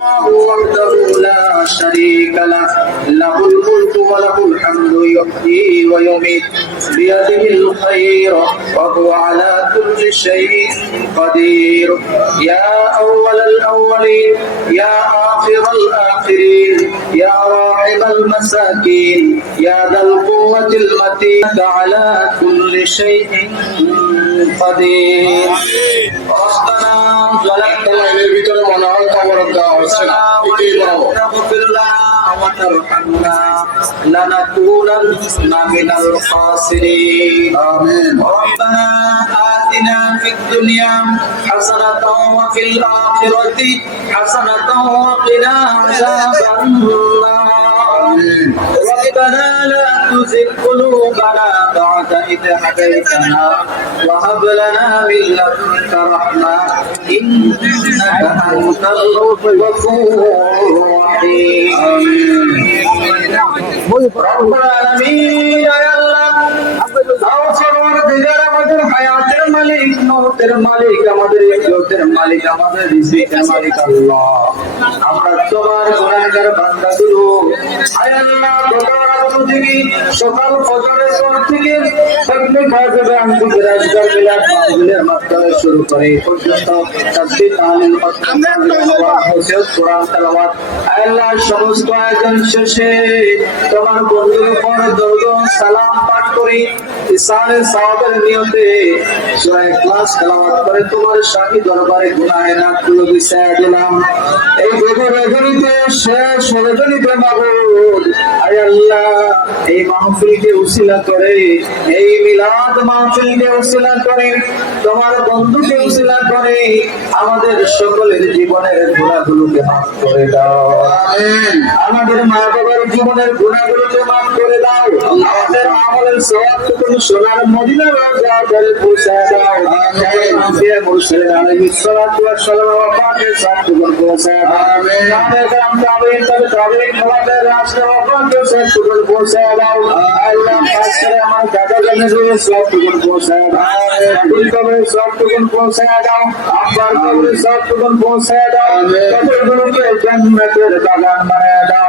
وحده لا شريك له. له الملك وله الحمد يحيي ويميت. بيده الخير وهو على كل شيء قدير. يا أول الأولين يا آخر الآخرين يا راحم المساكين يا ذا القوة المتين على كل كل شيء قدير ربنا ظلمت اغفر لنا وترحمنا لنكونن من الخاسرين آمين ربنا آتنا في الدنيا حسنة وفي الآخرة حسنة وقنا عذاب النار ربنا لا تزغ قلوبنا بعد إذ هديتنا. وهب لنا من لدنك رحمة. إنك أنت الغفور الرحيم. رب العالمين يا الله. أوصر وارتجاء মওতের মালিক আমাদের ইজ্জতের মালিক আমাদের, রিজিকের মালিক আল্লাহ। আমরা তোমার গুনাহগার বান্দাগুলো আয় আল্লাহ, তোমার থেকে সকাল ফজরের পর থেকে প্রত্যেক কাজে মাহফিলের মাধ্যমে শুরু করে। পর্যন্ত কোরআন আয় আল্লাহ, সমস্ত আয়োজন শেষে তোমার বন্ধুর উপর সালাম পাঠ করি। সাহাবের নিয়তে সূরা তেলাওয়াত করে, তোমার শাহী দরবারে গুনাহে নাকগুলো বিছায়া দিলাম। এই বেদে বেদনিতে শেষ আয় আল্লাহ, এই মাহফিলকে উসিলা করে, এই মিলাদ মাহফিলকে উসিলা করে, তোমার বন্ধুকে উসিলা করে, আমাদের সকলের জীবনের গুণাগুলোকে মাফ করে দাও। আমাদের মা বাবার জীবনের গুণাগুলোকে মাফ করে দাও। আমাদের আমলের সওয়াবটুকু সোনার মদিনা রাজা পৌঁছায় দাও। মুরসালিন আলাইহিস সালাতু ওয়াস সালাম ওয়া পাকের সবটুকু পৌঁছায় দাও আমাদের গ্রাম তাবেঈন তবে তাবেঈন আমাদের রাষ্ট্র ওয়াফাকে সবটুকু পৌঁছায় দাও আল্লাহ খাস করে আমার দাদা জানের সবটুকু পৌঁছায় দাও আব্দুল কবির সবটুকু পৌঁছায় দাও আব্বার বাগান বানায় দাও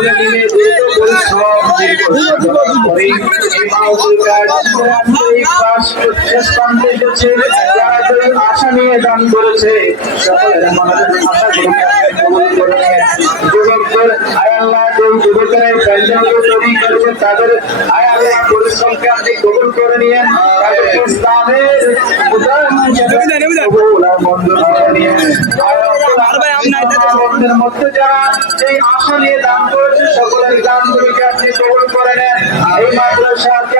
সকলে মিলে দ্রুত পরিশ্রম আশা নিয়ে দান করেছে সকলের। যুবকদের যেই যুবকেরা তৈরি করেছে তাদের আয় পরিশ্রমকে আপনি কবুল করে তাদেরকে উদাহরণ হিসেবে কবুল আর আয় আমাদের মধ্যে যারা এই আশা নিয়ে দান করেছে সকলের দানগুলিকে আপনি গ্রহণ করে নেন এই মাদ্রাসাকে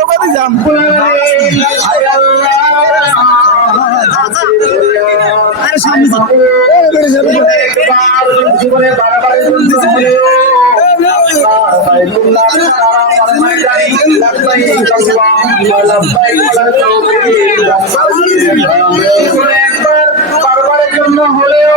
আরে সামনে যাও বারবার বারবারের জন্য হলেও